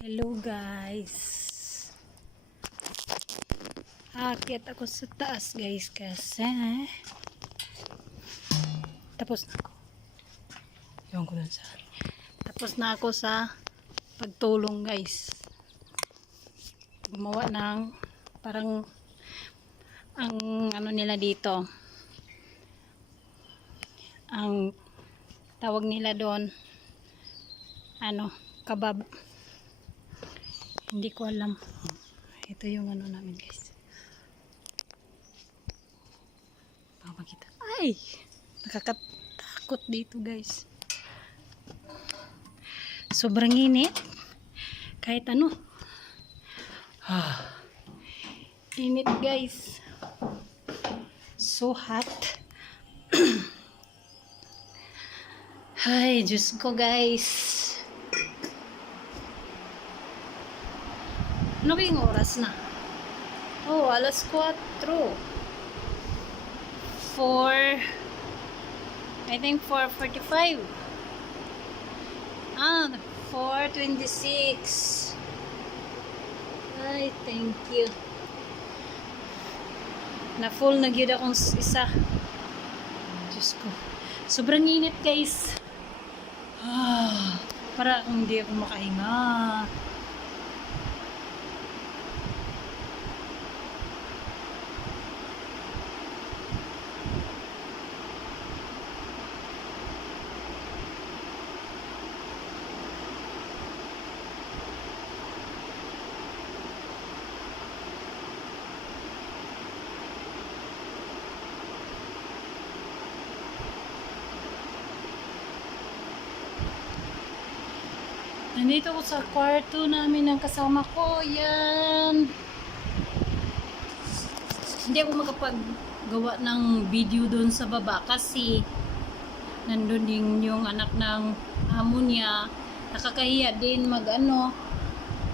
Hello guys. Aakyat ako sa taas guys kasi tapos na ako. Ewan ko lang saan. Tapos na ako sa pagtulong guys. Gumawa ng parang ang ano nila dito. Ang tawag nila doon kabab. Hindi ko alam. Ito yung ano namin guys. Baka makita. Ay! Nakakatakot dito guys. Sobrang init. Kahit ano. Init guys. So hot. Ay, Diyos ko guys. Ano ba yung oras na? Oh, alas 4. 4. I think 4:45. 4:26. Ay, thank you. Na full na gyud akong isa. Diyos ko. Sobrang init guys. Para hindi ako makahinga. Nandito ko sa kwarto namin ng kasama ko. Yan. Hindi ako makapaggawa ng video doon sa baba kasi nandun din yung anak ng amo niya. Nakakahiya din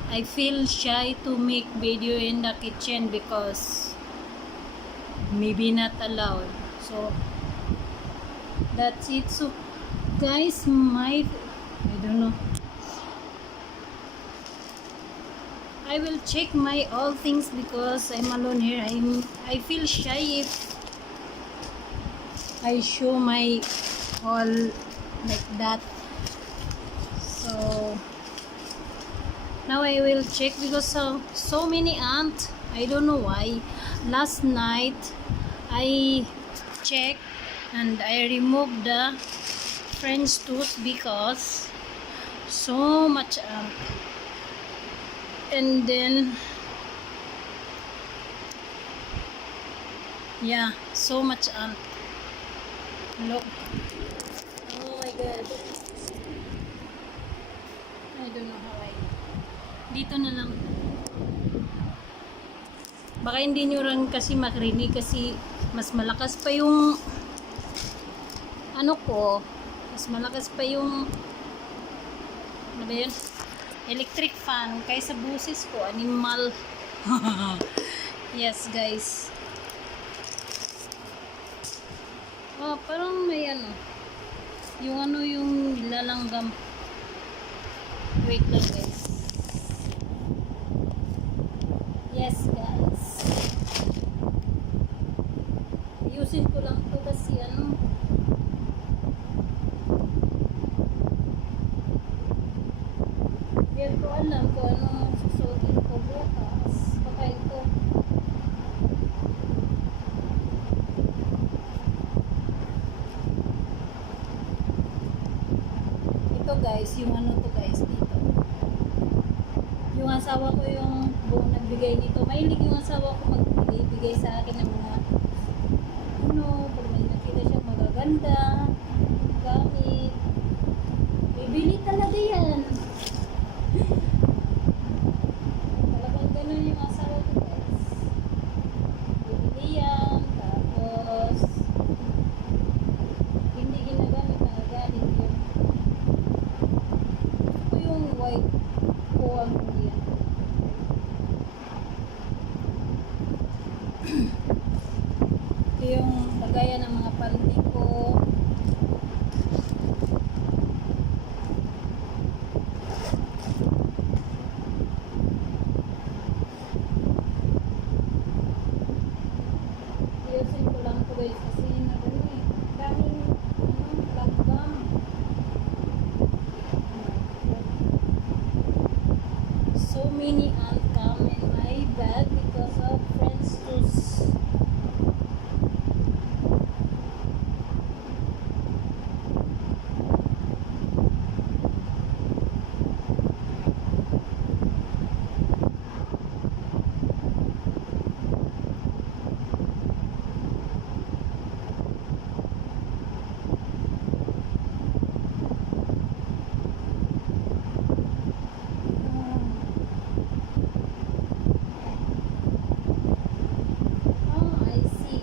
I feel shy to make video in the kitchen because maybe not allowed. So that's it. So guys, I don't know. I will check my all things because I'm alone here. I feel shy if I show my all like that. So now I will check because so many ants. I don't know why. Last night I checked and I removed the French tooth because so much ant. And then yeah, so much ant. Look. Oh my god. I don't know how dito na lang. Baka hindi nyo rin kasi makrinig kasi mas malakas pa yung mas malakas pa yung ano ba yun? Electric fan kaysa busis ko, animal. Yes guys. Parang may yung nilalanggam. Wait lang guys. Yes guys. Ayusin ko lang to kasi hindi ko alam kung anong susuotin ko bukas. Pakain ko. Ito guys, yung to guys dito. Yung asawa ko yung buong nagbigay dito. Mahilig yung asawa ko magbigay sa akin ng mga pag may nakita siya magaganda, gamit. Bibili talaga yan. Talagang ganun yung asawa ko guys. Bibili yan, tapos hindi ginagamit, nagagalit yun. Ito yung white koang yan. Ito yung lagayan ng mga panty ko. so many ants come in my bed because of French toast. Oh, I see.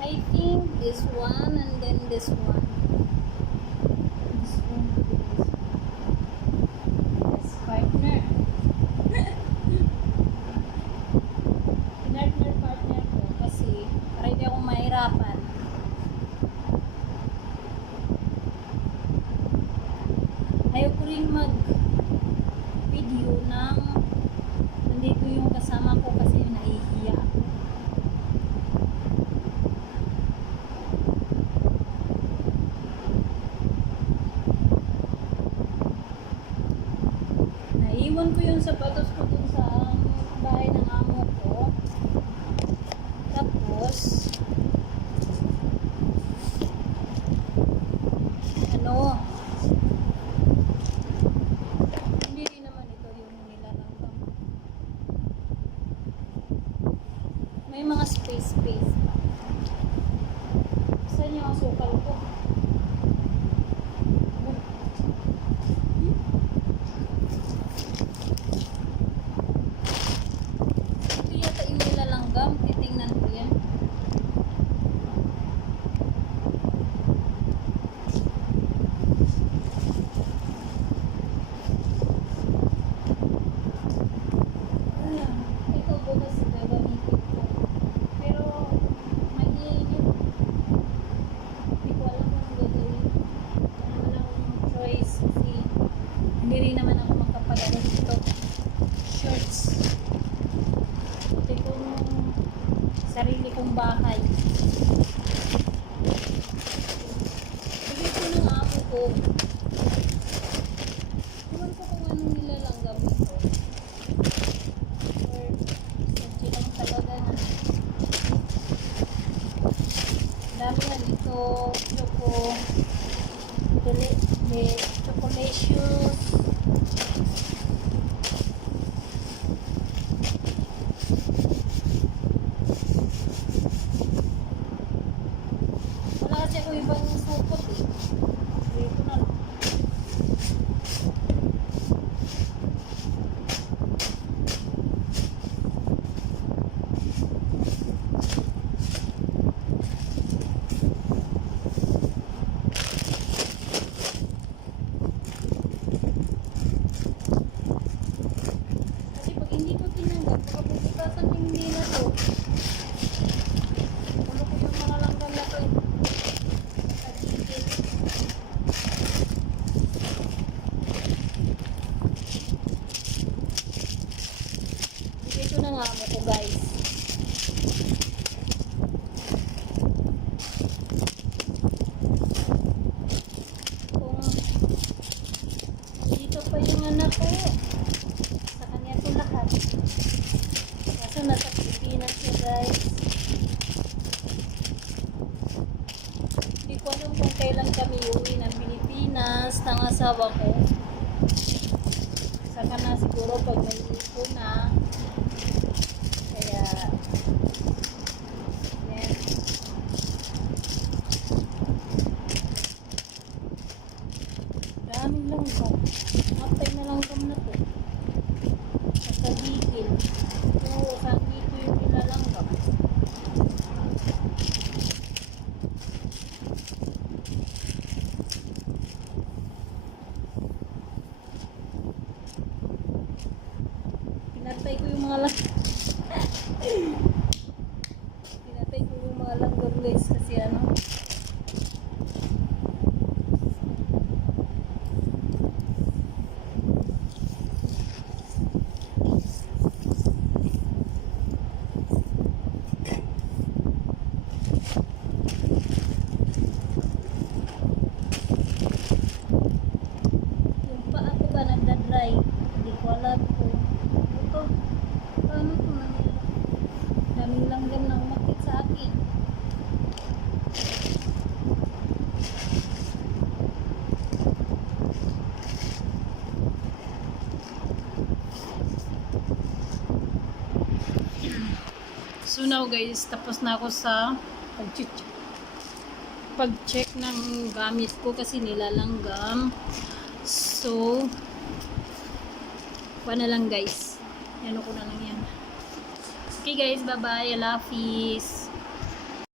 I think this one and then this one. This one to this. Yes, partner. Partner ko kasi para hindi ako mahirapan. Ayaw ko rin mag-video ng nandito yung kasama ko kasi nahihiya ako. Naiwan ko yung sapatos ko dun sa bahay ng amo ko. Tapos, ano, hindi rin naman ito yung nilalanggam. May mga space pa. Saan yung asukal ko? Ito yata yung nilalanggam. Titingnan ko yan. Ito bukas gagamitin ko. Pero mainit. Hindi ko alam kung anong gagawin. Wala lang akong choice kasi hindi rin naman ako magkapadala dito. Shorts. Ito yung sarili kong bahay. Bigay ko ng amo ko. Ewan ko kung anong nilalanggam ito. Or sadya lang talaga na. Dami na dito. Chocolatious. Wala kasi ako ibang supot eh. Dito na lang. Kasi pag hindi ko tinanggap, kapag hindi na to. Ano ko yung mga langgam na to eh. Nakagigil. Bigay ko na nga mo to guys. Kung dito pa yung anak ko, sa kanya to lahat. Kaso nasa Pilipinas siya guys. Hindi ko alam kung kailan kami uwi ng Pilipinas ng asawa ko. Saka na siguro pag may ito na. Kaya, yan. Daming langgam. Matay na langgam na to. Nakagigil. Oo, saan dito yung nilalanggam? Pinatay ko yung mga pinatay ko yung mga langgam guys kasi ano. So now guys, tapos na ako sa pag-check ng gamit ko kasi nilalanggam. So, na lang guys. Yan ko na lang yan. Okay guys, bye-bye. I love you.